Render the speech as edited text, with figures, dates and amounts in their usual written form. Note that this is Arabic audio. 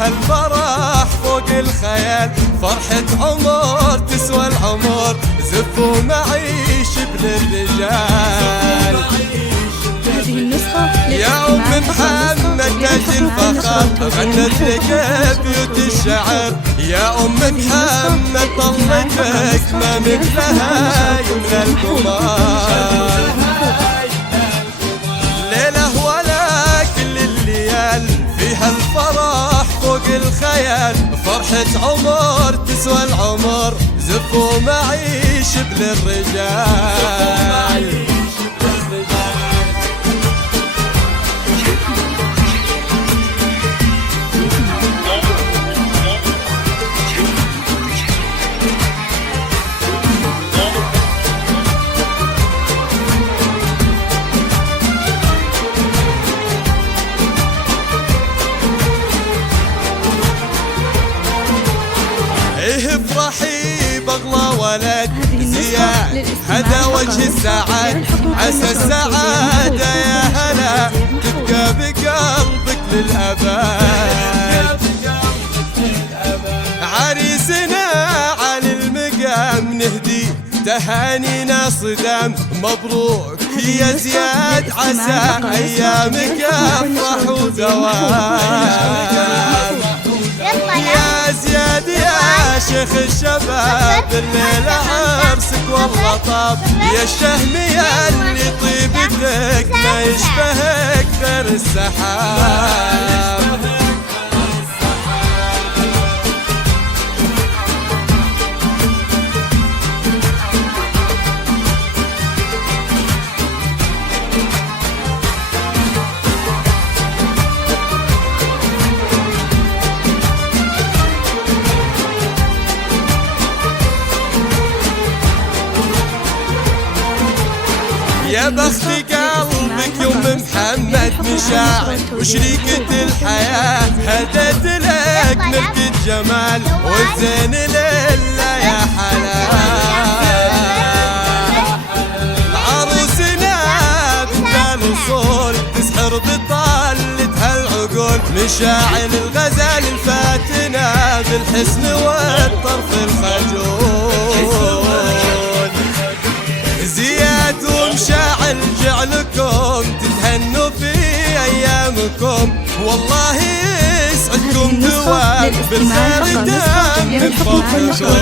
فيها الفرح فوق الخيال، فرحة عمر تسوى العمر، زفوا معيش بالرجال. هذه النسخة يا أم محمد تاج الفخر غنت لك بيوت الشعر، يا أم محمد طلتك ما مثلها يملى القمر. ليلة ولا كل الليال فيها الفرح فوق الخيال، فرحة عمر تسوى العمر، زفوا معيش بالرجال. افرحي بغلى ولد زياد هذا وجه السعاد، عسى السعادة يا هلا تبقى بقلبك للأبد. عريسنا على المقام نهدي تهانينا صدام، مبروك يا زياد عسى أيامك أفرح ودوام. يا زياد يا شيخ الشباب الليلة عرسك والله طاب، يا الشهم يا اللي طيبتك ما يشبهك غير السحاب. يا بخت قلبك يوم محمد مشاعر وشريكة الحياة، هدت لك ملكة جمال والزين لله يا حلال. عروسنا بنت الأصول تسحر بطلتها العقول، مشاعر الغزال الفاتنة بالحسن والطرف الخجول. زياد ومشاعل جعلكم تتهنوا في أيامكم، والله يسعدكم دوام بالخير دام من فضلكم.